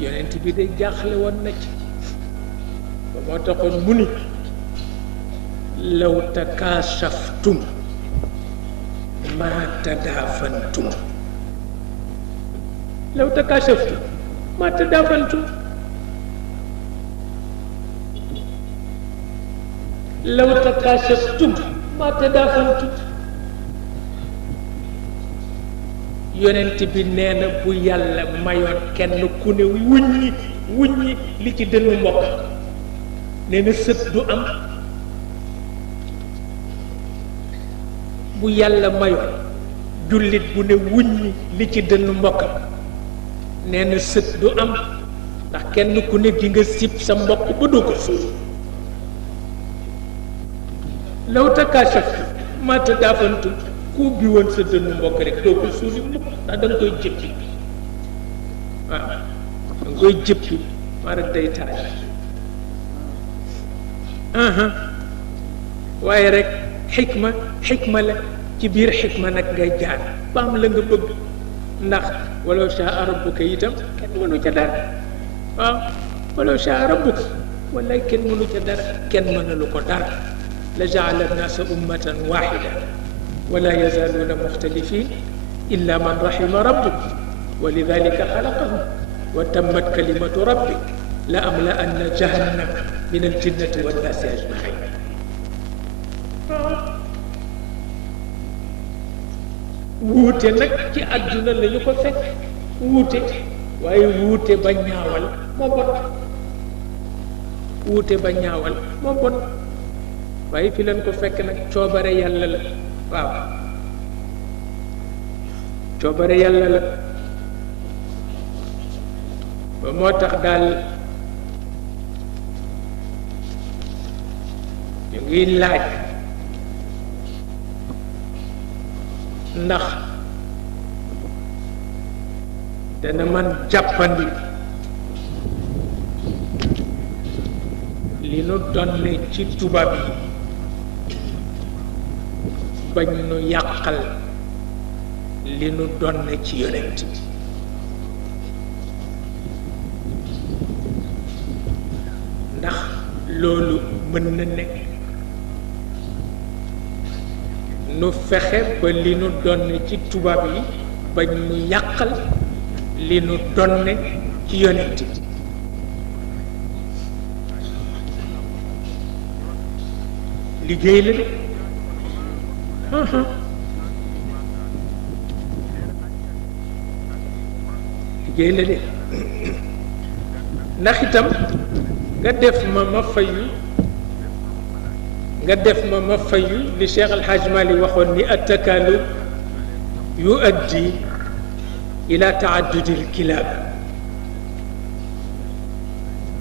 yonent bi day jaaxle woon na ci ba moo taxoon mu ni law takaashaftum ma tadaafantum law takaashaftum ma tadaafantum law takaashaftum ma tadaafantum yonent bi nee na bu yàlla mayoon kenn ku ne wuññi li ci dënnu mbokk nee na sët du am bu yàlla mayoon jullit bu ne wuññi li ci dënnu mbokk nee na sët du am ndax kenn ku ne di nga sib sa mbokk ba doo ko suul law takaashaftu ma tadaafantu ku bi woon sa dënnu mbokk rek doo ko suuli mukk ndax da nga koy jëppi waaw da nga koy jëppi mara day taaj waaye rek xikma la ci biir xikma nag ngay jaar ba am la nga bëgg ndax walaw shaa rabbuka itam kenn mënu ca dara waaw walaw shaa rabbuka wallaay kenn mënu ca dara kenn mënalu ko dara la jaala nnaasa ummatan waxida wala yazaaluuna muxtalifin illa man rahima rabbuk wa lidalika xalaqahum wa tammat kalimatu rabbik la amla anna jahannam min aljinnati wannaasi ajmain wuute nag ci àdduna la ñu ko fekk wuute waaye wuute ba ñaawal moo bon wuute ba ñaawal moo bon waaye fi leen ko fekk nag coobare yàlla la waaw coobare yàlla la ba moo tax daal ñu ngi laaj ndax dana man jàppandi li nu donne ci tubaab yi bañ nu yàqal li nu donne ci yonent bi ndax loolu mën na nekk nu fexe ba li nu donne ci tubaab yi bañ nu yàqal li nu donne ci yonent bi liggéey la de liggéey la de ndax itam nga def ma fayu nga def ma fayu li Cheikh Al Hadj Mali waxoon ni attakaalub yuaddi ila taaddudi alkilaab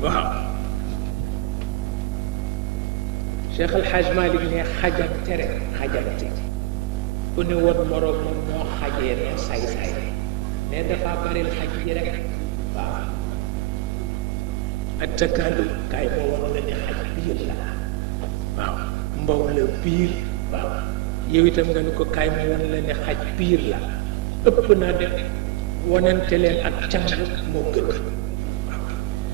waaw Cheikh Al Hadj Mali ne xajante rek xajante ku ne woon moroom moom moo xajee noo say-say ne dafa baril xaj yi rek waaw attakaalub kaay moo war la ne xaj biir la waaw mbaw la biir waaw yow itam nga ni ko kaay mu won la ne xaj biir la ëpp naa def wonante leen ak càng moo gën